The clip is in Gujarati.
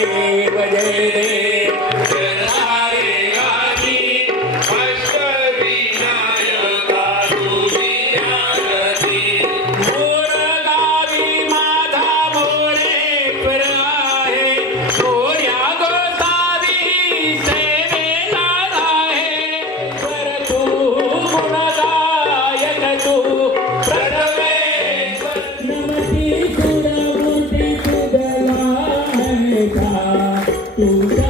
શિવ જય દેવ. Là.